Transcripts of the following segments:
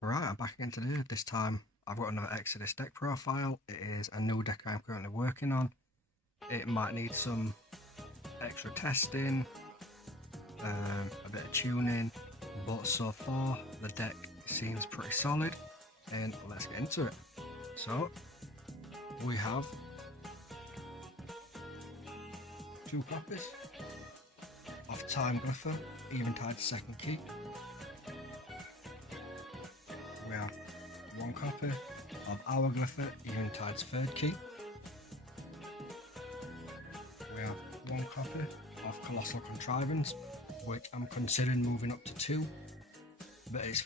Right, I'm back again today. This time I've got another Exodus deck profile. It is a new deck I'm currently working on. It might need some extra testing, a bit of tuning, but so far the deck seems pretty solid, and let's get into it. So we have 2 copies of Timeloop, Eventide second key. We have 1 copy of Alexdoesathing, Eventide's third key. We have 1 copy of Colossal Contrivance, which I'm considering moving up to 2, but it's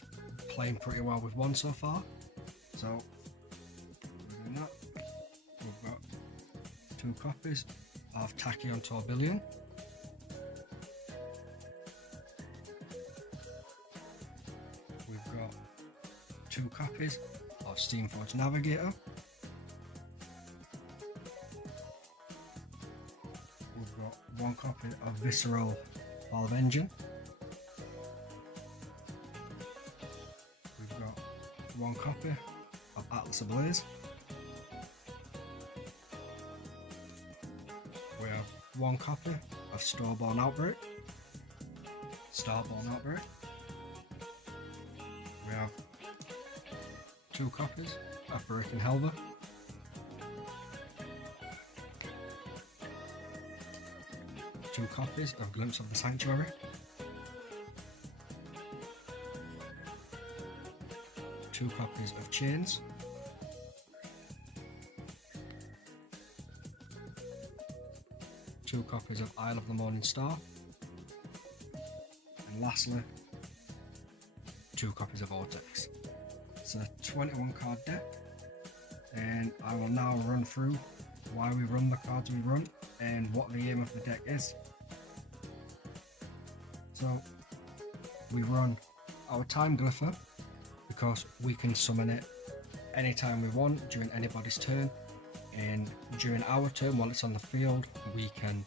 playing pretty well with 1 so far. So we're doing that. We've got 2 copies of Tachyon Tourbillon. We've got 2 copies of Steamforged Navigator. We've got 1 copy of Visceral Valve Engine. We've got 1 copy of Atlas Ablaze. We have 1 copy of Starborn Outbreak. We have 2 copies of Breaking Helver. 2 copies of Glimpse of the Sanctuary. 2 copies of Chains. 2 copies of Isle of the Morning Star. And lastly, 2 copies of Vortex. It's a 21 card deck, and I will now run through why we run the cards we run and what the aim of the deck is. So we run our Time Glypher because we can summon it anytime we want during anybody's turn, and during our turn while it's on the field we can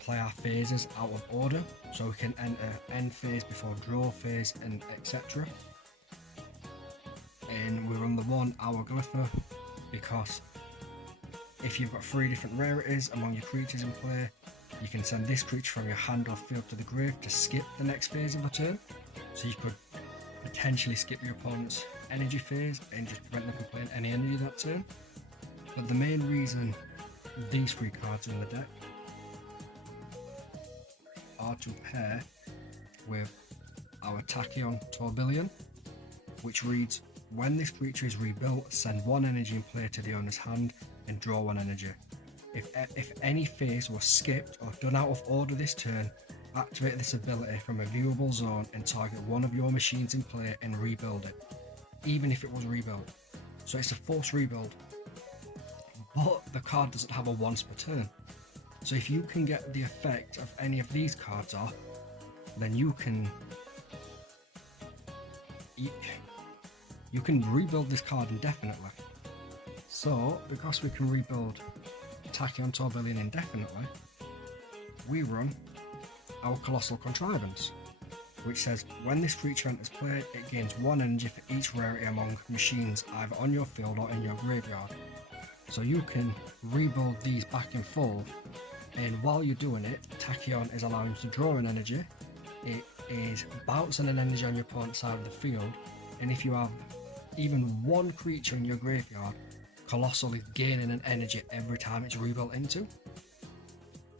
play our phases out of order, so we can enter end phase before draw phase and etc. And we run the 1 Hour Glypher because if you've got 3 different rarities among your creatures in play, you can send this creature from your hand or field to the grave to skip the next phase of a turn. So you could potentially skip your opponent's energy phase and just prevent them from playing any energy that turn. But the main reason these 3 cards are in the deck are to pair with our Tachyon Tourbillon, which reads, when this creature is rebuilt, send 1 energy in play to the owner's hand and draw 1 energy. If any phase was skipped or done out of order this turn, activate this ability from a viewable zone and target 1 of your machines in play and rebuild it, even if it was rebuilt. So it's a forced rebuild, but the card doesn't have a once per turn. So if you can get the effect of any of these cards off, then you can rebuild this card indefinitely. So because we can rebuild Tachyon Tourbillon indefinitely, we run our Colossal Contrivance, which says when this creature enters play, it gains 1 energy for each rarity among machines either on your field or in your graveyard. So you can rebuild these back and forth, and while you're doing it, Tachyon is allowing you to draw an energy, it is bouncing an energy on your opponent's side of the field, and if you have even 1 creature in your graveyard, Colossal is gaining an energy every time it's rebuilt into.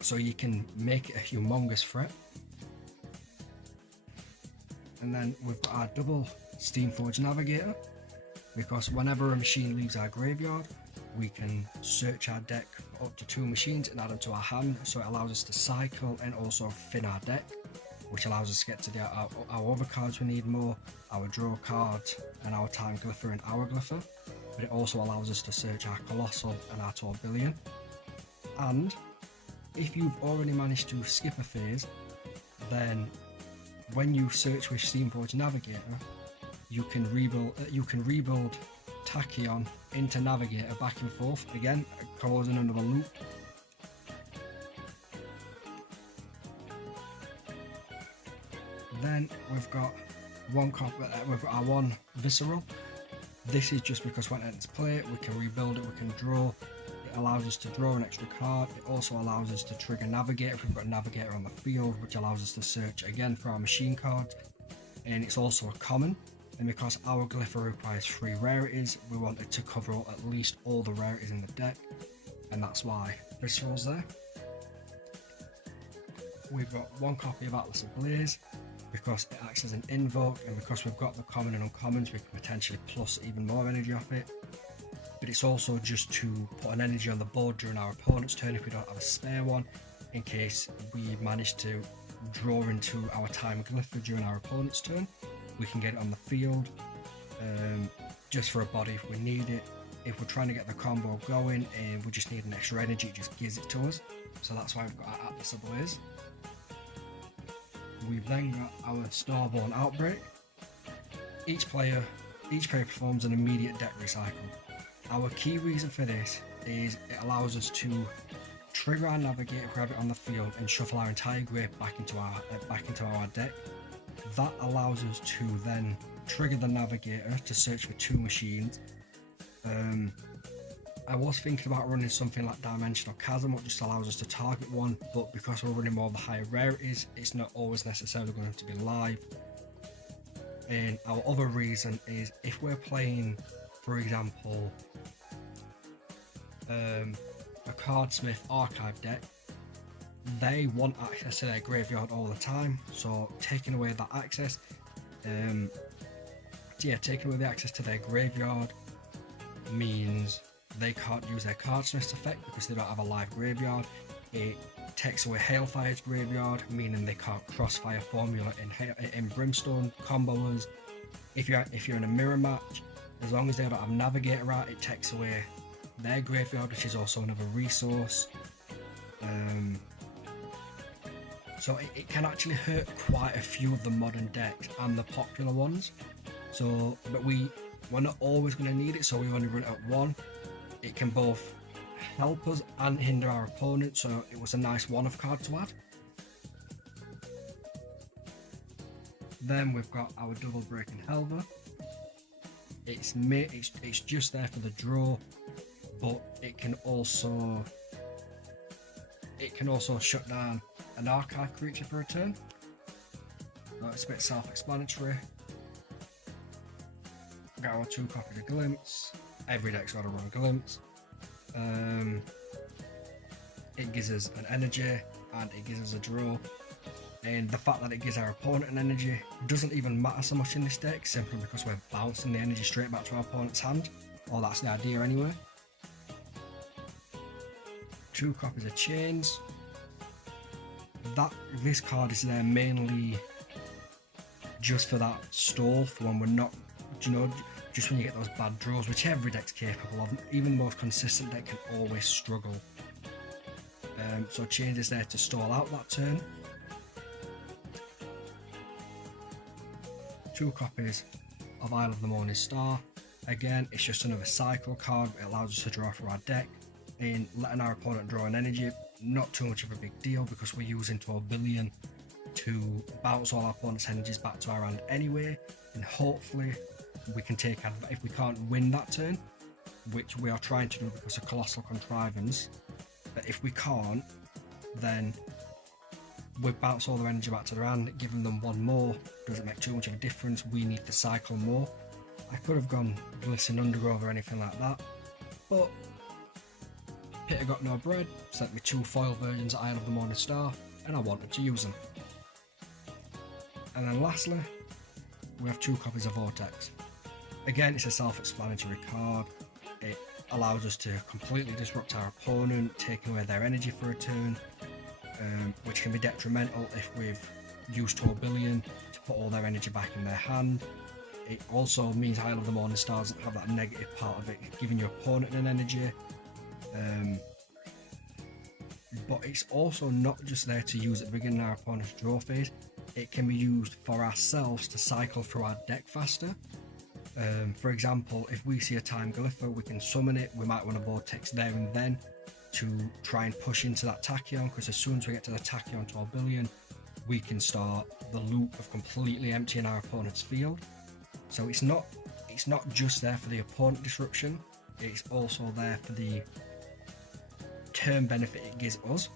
So you can make it a humongous threat. And then we've got our double Steamforged Navigator, because whenever a machine leaves our graveyard, we can search our deck for up to 2 machines and add them to our hand, so it allows us to cycle and also thin our deck, which allows us to get to our other cards we need more, our draw cards and our Time Glypher and Hour Glypher, but it also allows us to search our Colossal and our Tourbillon. And if you've already managed to skip a phase, then when you search with Steamforged Navigator, you can rebuild Tachyon into Navigator back and forth, again causing another loop. Then we've got One copy, we've got our one visceral. This is just because when it enters play, we can rebuild it, we can draw. It allows us to draw an extra card. It also allows us to trigger navigator if we've got a navigator on the field, which allows us to search again for our machine cards. And it's also a common, and because our Glypher requires 3 rarities, we wanted to cover at least all the rarities in the deck, and that's why Visceral's there. We've got one copy of Atlas Ablaze because it acts as an invoke, and because we've got the common and uncommons, we can potentially plus even more energy off it. But it's also just to put an energy on the board during our opponent's turn if we don't have a spare one, in case we manage to draw into our time Glypher during our opponent's turn. We can get it on the field just for a body if we need it. If we're trying to get the combo going and we just need an extra energy, it just gives it to us. So that's why we've got our Atlas Ablaze. We've then got our Starborn Outbreak. Each player performs an immediate deck recycle. Our key reason for this is it allows us to trigger our navigator, grab it on the field, and shuffle our entire grave back into our deck. That allows us to then trigger the navigator to search for 2 machines. I was thinking about running something like Dimensional Chasm, which just allows us to target one, but because we're running more of the higher rarities, it's not always necessarily going to be live. And our other reason is if we're playing, for example, a Cardsmith Archive deck, they want access to their graveyard all the time, so taking away that access, taking away the access to their graveyard means they can't use their Cardsmith's effect because they don't have a live graveyard. It takes away Hailfire's graveyard, meaning they can't Crossfire formula in Brimstone comboers. If you're in a mirror match, as long as they don't have Navigator out, it takes away their graveyard, which is also another resource. So it can actually hurt quite a few of the modern decks and the popular ones. So, but we're not always going to need it, so we only run it at 1. It can both help us and hinder our opponent, so it was a nice one-off card to add. Then we've got our Double Breaking Helver. It's just there for the draw, but it can also shut down an archive creature for a turn. So it's a bit self-explanatory. We've got our 2 copies of Glimpse. Every deck's got to run Glimpse. It gives us an energy and it gives us a draw. And the fact that it gives our opponent an energy doesn't even matter so much in this deck, simply because we're bouncing the energy straight back to our opponent's hand. Or that's the idea anyway. 2 copies of Chains. This card is there mainly just for that stall, for when we're not, just when you get those bad draws, which every deck's capable of. Even the most consistent deck can always struggle. So Chains is there to stall out that turn. 2 copies of Isle of the Morning Star. Again, it's just another cycle card. It allows us to draw for our deck and letting our opponent draw an energy. Not too much of a big deal because we're using 12 billion to bounce all our opponent's energies back to our hand anyway, and hopefully we can take advantage. If we can't win that turn, which we are trying to do because of Colossal Contrivance, but if we can't, then we bounce all their energy back to their hand. Giving them 1 more doesn't make too much of a difference. We need to cycle more. I could have gone Glisten Undergrowth or anything like that, but Peter got no bread, sent me 2 foil versions of Isle of the Morning Star, and I wanted to use them. And then lastly, we have 2 copies of Vortex. Again, it's a self-explanatory card. It allows us to completely disrupt our opponent, taking away their energy for a turn, which can be detrimental if we've used 12 billion to put all their energy back in their hand. It also means Isle of the Morning Star doesn't have that negative part of it, giving your opponent an energy. But it's also not just there to use at the beginning of our opponent's draw phase. It can be used for ourselves to cycle through our deck faster. For example, if we see a Time Glypher, we can summon it. We might want a Vortex there and then to try and push into that Tachyon, because as soon as we get to the Tachyon 12 billion, we can start the loop of completely emptying our opponent's field. So it's not just there for the opponent disruption, it's also there for the turn benefit it gives us.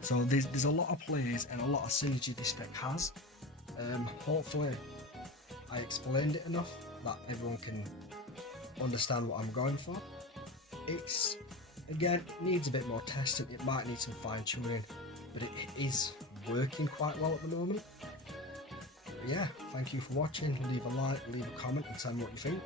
So there's a lot of plays and a lot of synergy this deck has. Hopefully I explained it enough that everyone can understand what I'm going for. It's, again, it needs a bit more testing, it might need some fine tuning, but it is working quite well at the moment. But yeah, thank you for watching. Leave a like, leave a comment and tell me what you think.